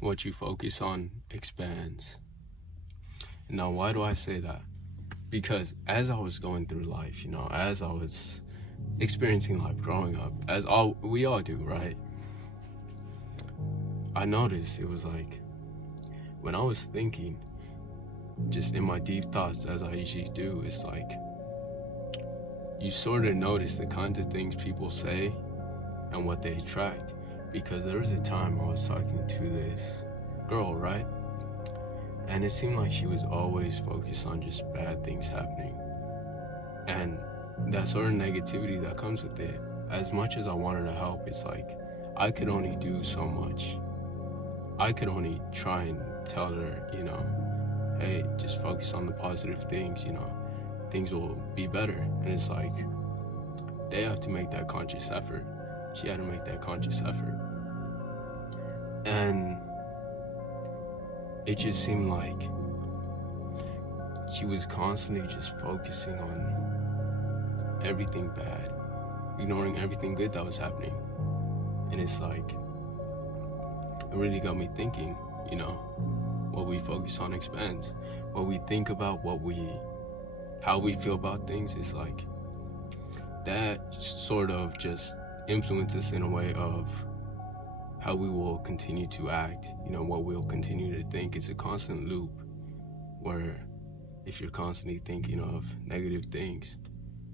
what you focus on expands. Now, why do I say that? Because as I was going through life, as I was experiencing life growing up, as we all do, right? I noticed it was like, when I was thinking, just in my deep thoughts, as I usually do, it's like, you sort of notice the kinds of things people say and what they attract. Because there was a time I was talking to this girl, right? And it seemed like she was always focused on just bad things happening. And that sort of negativity that comes with it, as much as I wanted to help, it's like, I could only do so much. I could only try and tell her, hey, just focus on the positive things, things will be better. And it's like, they have to make that conscious effort. She had to make that conscious effort. And it just seemed like she was constantly just focusing on everything bad, ignoring everything good that was happening. And it's like, it really got me thinking, what we focus on expands. What we think about, how we feel about things, is like, that sort of just influences in a way of how we will continue to act, what we'll continue to think. It's a constant loop where if you're constantly thinking of negative things,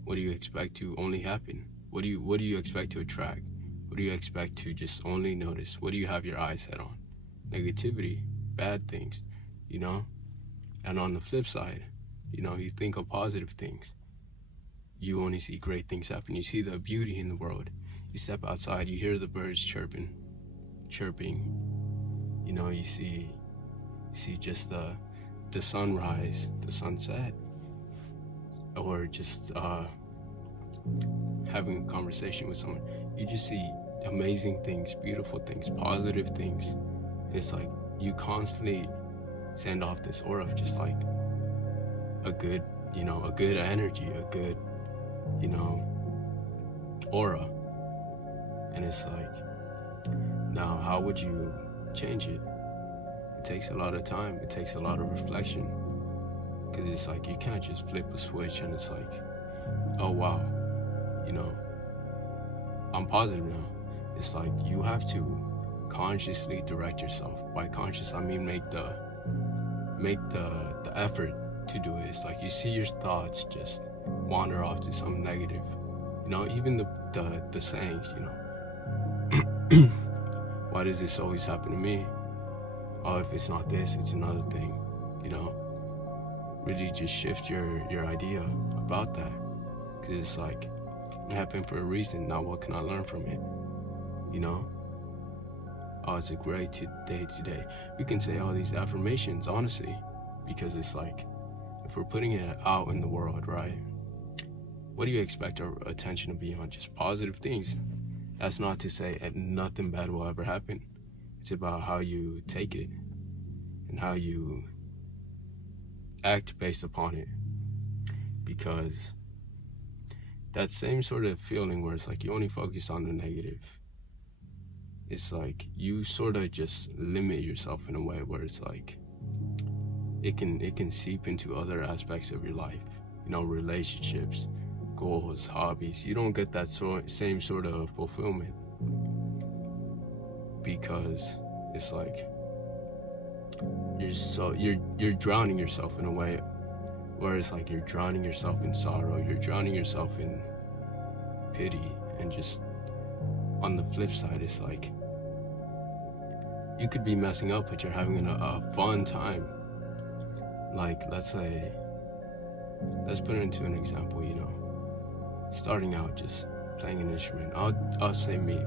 what do you expect to only happen? What do you expect to attract? What do you expect to just only notice? What do you have your eyes set on? Negativity, bad things, And on the flip side, you think of positive things. You only see great things happen. You see the beauty in the world. You step outside, you hear the birds chirping. You see just the sunrise, the sunset, or just having a conversation with someone. You just see amazing things, beautiful things, positive things. And it's like you constantly send off this aura of just like a good energy, a good, aura. And it's like, now how would you change it? It takes a lot of time. It takes a lot of reflection. Because it's like, you can't just flip a switch and it's like, oh wow, I'm positive now. It's like, you have to consciously direct yourself. By conscious, I mean make the effort to do it. It's like, you see your thoughts just wander off to some negative, even the sayings, why does this always happen to me? Oh, if it's not this, it's another thing, really just shift your idea about that. Because it's like, it happened for a reason. Now what can I learn from it? Oh, it's a great day today. We can say all these affirmations, honestly, because it's like, if we're putting it out in the world, right? What do you expect our attention to be on? Just positive things. That's not to say nothing bad will ever happen. It's about how you take it and how you act based upon it. Because that same sort of feeling where it's like you only focus on the negative, it's like you sort of just limit yourself in a way where it's like it can seep into other aspects of your life, relationships, goals, hobbies. You don't get that same sort of fulfillment because it's like you're drowning yourself in a way where it's like you're drowning yourself in sorrow, you're drowning yourself in pity. And just on the flip side, it's like you could be messing up but you're having a fun time. Like, let's put it into an example, starting out just playing an instrument. I'll say me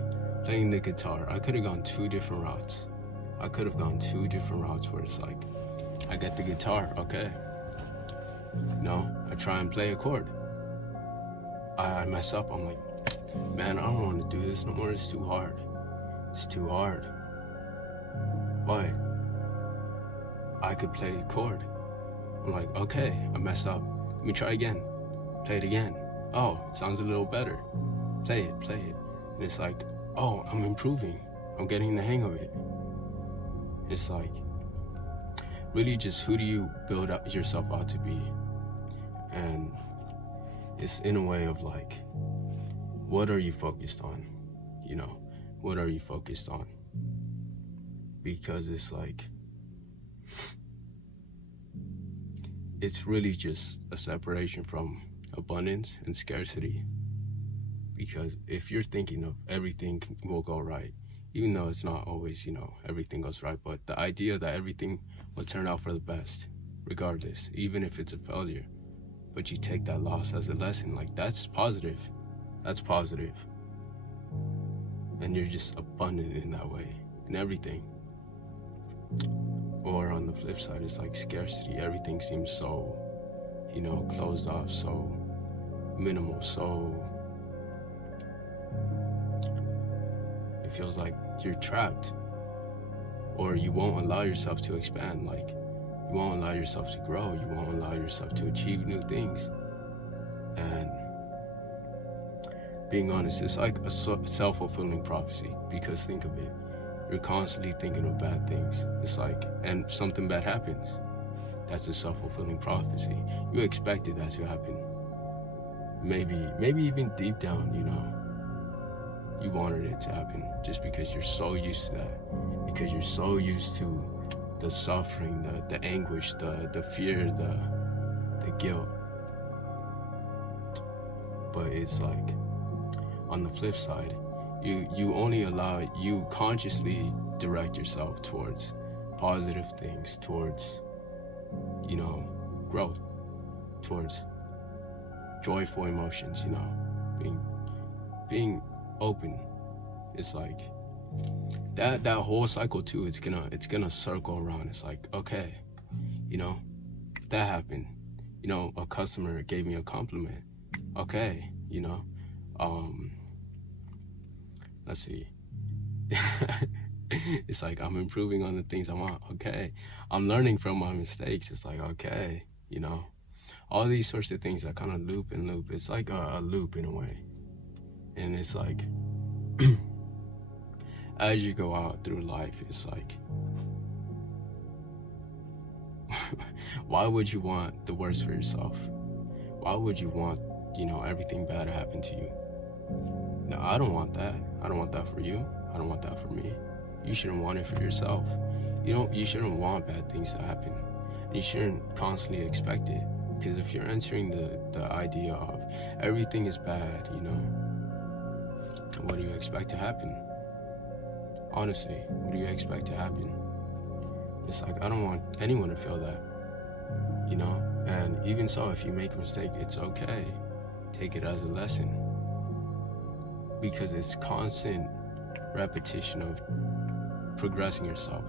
playing the guitar. I could have gone two different routes where it's like, I get the guitar, okay, I try and play a chord, I mess up, I'm like, man, I don't want to do this no more, it's too hard. But I could play a chord. I'm like, okay, I messed up, let me try again, play it again. Oh, it sounds a little better, play it. And it's like, oh, I'm improving, I'm getting the hang of it. It's like, really just who do you build up yourself out to be? And it's in a way of like, what are you focused on? You know, what are you focused on? Because it's like, it's really just a separation from abundance and scarcity. Because if you're thinking of everything will go right, even though it's not always, you know, everything goes right, but the idea that everything will turn out for the best, regardless, even if it's a failure, but you take that loss as a lesson, like that's positive. That's positive. And you're just abundant in that way, in everything. Or on the flip side, it's like scarcity. Everything seems so, you know, closed off, so minimal, so it feels like you're trapped, or you won't allow yourself to expand. Like, you won't allow yourself to grow. You won't allow yourself to achieve new things. And being honest, it's like a self-fulfilling prophecy, because think of it, you're constantly thinking of bad things. It's like, and something bad happens. That's a self-fulfilling prophecy. You expected that to happen. Maybe even deep down, you know, you wanted it to happen, just because you're so used to that, because you're so used to the suffering, the anguish, the fear, the guilt. But it's like, on the flip side, you consciously direct yourself towards positive things, towards, you know, growth, towards joyful emotions, you know, being open. It's like that whole cycle too, it's gonna circle around. It's like, okay, you know, that happened, you know, a customer gave me a compliment, okay, you know, let's see. It's like, I'm improving on the things I want, okay, I'm learning from my mistakes. It's like, okay, you know, all these sorts of things that kind of loop and loop. It's like a loop in a way. And it's like, as you go out through life, it's like, why would you want the worst for yourself? Why would you want, you know, everything bad to happen to you? No, I don't want that. I don't want that for you. I don't want that for me. You shouldn't want it for yourself. You shouldn't want bad things to happen. You shouldn't constantly expect it. Because if you're entering the idea of everything is bad, you know, what do you expect to happen? Honestly, what do you expect to happen? It's like, I don't want anyone to feel that, you know? And even so, if you make a mistake, it's okay. Take it as a lesson. Because it's constant repetition of progressing yourself.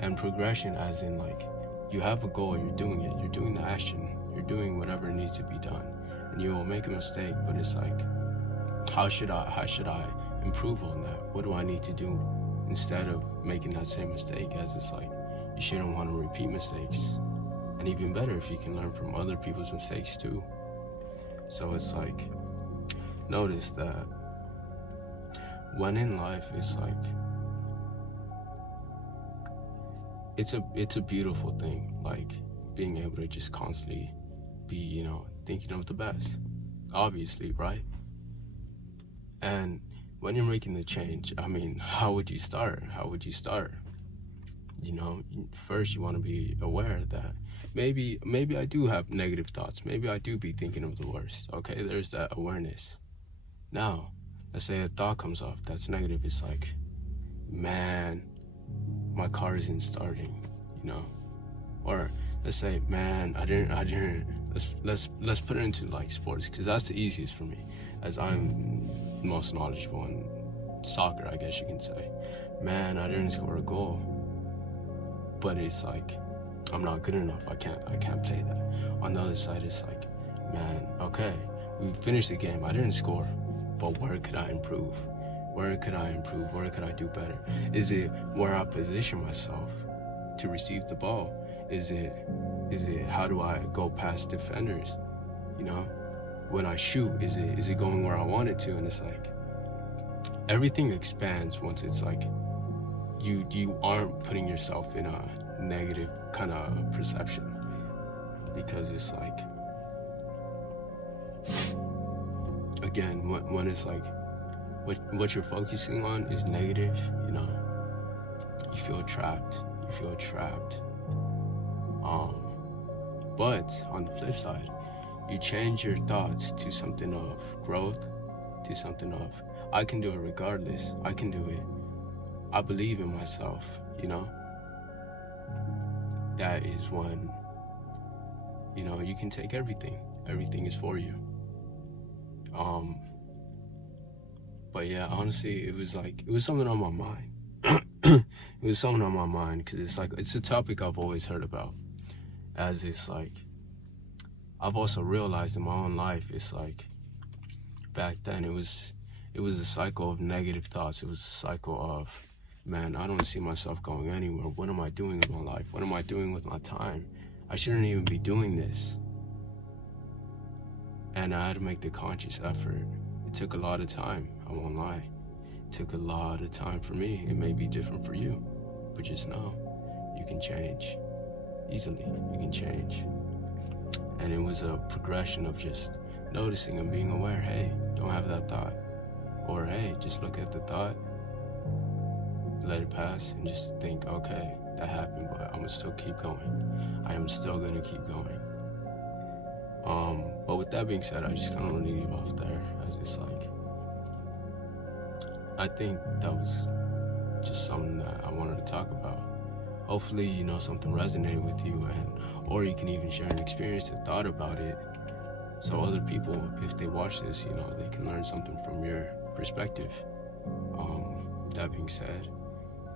And progression as in, like, you have a goal, you're doing it, you're doing the action, you're doing whatever needs to be done. And you will make a mistake, but it's like, how should I improve on that? What do I need to do instead of making that same mistake? As it's like, you shouldn't want to repeat mistakes. And even better if you can learn from other people's mistakes too. So it's like, notice that when in life, it's like, it's a beautiful thing, like being able to just constantly be, you know, thinking of the best, obviously, right? And when you're making the change, I mean, how would you start? You know, first you want to be aware that maybe I do have negative thoughts. Maybe I do be thinking of the worst. Okay, there's that awareness. Now, let's say a thought comes up that's negative. It's like, man, my car isn't starting, you know? Or let's say, man, I didn't. Let's put it into like sports, because that's the easiest for me, as I'm the most knowledgeable in soccer, I guess you can say. Man, I didn't score a goal. But it's like, I'm not good enough. I can't play that. On the other side, it's like, man, okay, we finished the game. I didn't score, but where could I improve? Where could I do better? Is it where I position myself to receive the ball? Is it how do I go past defenders? You know, when I shoot, is it going where I want it to? And it's like, everything expands once it's like, you aren't putting your yourself in a negative kind of perception, because it's like, again, when it's like what you're focusing on is negative, you know, you feel trapped. But on the flip side, you change your thoughts to something of growth, to something of, I can do it regardless. I can do it. I believe in myself, you know? That is when, you know, you can take everything. Everything is for you. But yeah, honestly, it was something on my mind. It was something on my mind, because it's like, it's a topic I've always heard about. As it's like, I've also realized in my own life, it's like, back then it was a cycle of negative thoughts. It was a cycle of, man, I don't see myself going anywhere. What am I doing with my life? What am I doing with my time? I shouldn't even be doing this. And I had to make the conscious effort. It took a lot of time, I won't lie. It took a lot of time for me. It may be different for you, but just know, you can change. Easily, you can change. And it was a progression of just noticing and being aware, hey, don't have that thought. Or hey, just look at the thought, let it pass, and just think, okay, that happened, but I'm gonna still keep going. I am still gonna keep going. But with that being said, I just kind of want to leave off there, as it's like, I think that was just something that I wanted to talk about. Hopefully, you know, something resonated with you, or you can even share an experience and thought about it, so other people, if they watch this, you know, they can learn something from your perspective. That being said,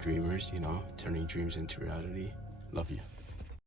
dreamers, you know, turning dreams into reality. Love you.